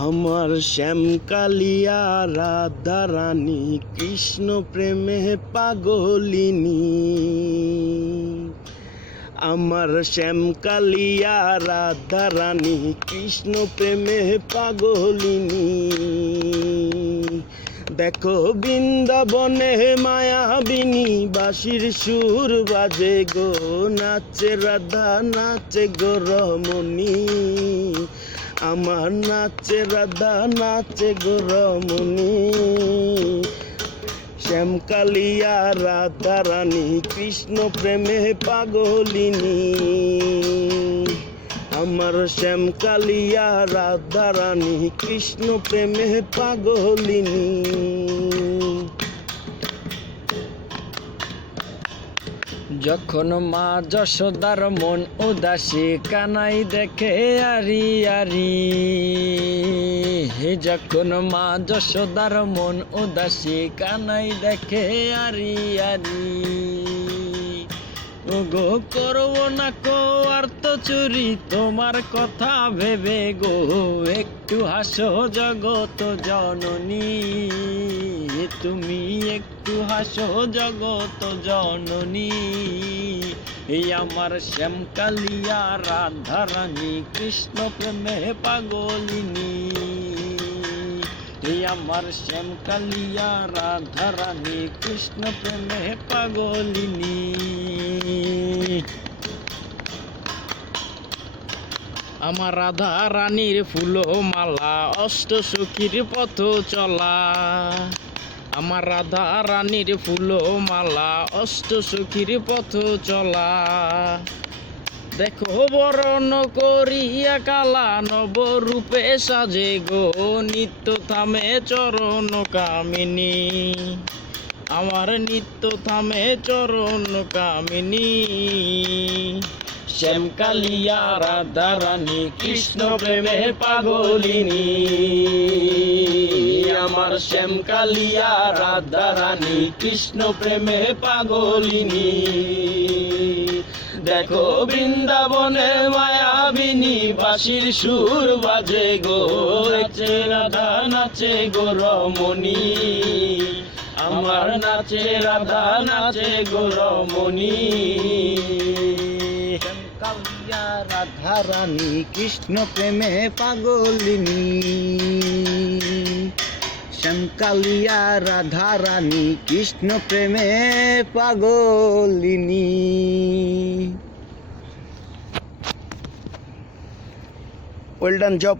আমার শ্যামকালিয়া রাধা রানী কৃষ্ণ প্রেমে পাগলিনী। আমার শ্যামকালিয়া রাধা রানী কৃষ্ণ প্রেমে পাগলিনী। দেখো বৃন্দাবনে মায়াবিনী বাঁশির সুর বাজে গো, নাচে রাধা নাচে গো রমণী। আমার নাচে রাধা নাচে গো রমণী। শ্যামকালিয়া রাধা রানী কৃষ্ণ প্রেমে পাগলিনী। আমার শ্যামকালিয়া রাধা রানী কৃষ্ণ প্রেমে পাগলিনী। যখন মা যশোদার মন উদাসী কানাই দেখে আরি আরি। যখন মা যশোদার মন উদাসী কানাই দেখে আরি আরি। গো করব না কো আর তো চুরি তোমার কথা ভেবে গো, একটু হাসো জগত জননী। তুমি একটু হাসো জগত জননী। এই আমার শ্যামকালিয়া রাধা রানী কৃষ্ণ প্রেমে পাগলিনী। এই আমার শ্যামকালিয়া রাধা রানী কৃষ্ণ প্রেমে পাগলিনী। আমার রাধা রানীর ফুলো মালা অষ্ট সখীর পথ চলা। আমার রাধা রানীর ফুলো মালা অষ্ট সখীর পথ চলা। দেখো বরণ করিয়া কালা নবরূপে সাজে গো, নিত্য থামে চরণ কামিনী। আমার নিত্য থামে চরণ কামিনী। শ্যামকালিয়া রাধা রানী কৃষ্ণ প্রেমে পাগলিনী। আমার শ্যামকালিয়া রাধা রানী কৃষ্ণ প্রেমে পাগলিনী। দেখো বৃন্দাবনে মায়াবিনী বাঁশির সুর বাজে গো, নাচে রাধা নাচে গো রমণী। আমার নাচে রাধা নাচে গো রমণী। শ্যামকালিয়া রাধা রানী কৃষ্ণ প্রেমে পাগলিনী। শ্যামকালিয়া রাধা রানী কৃষ্ণ প্রেমে পাগলিনী। Well done job.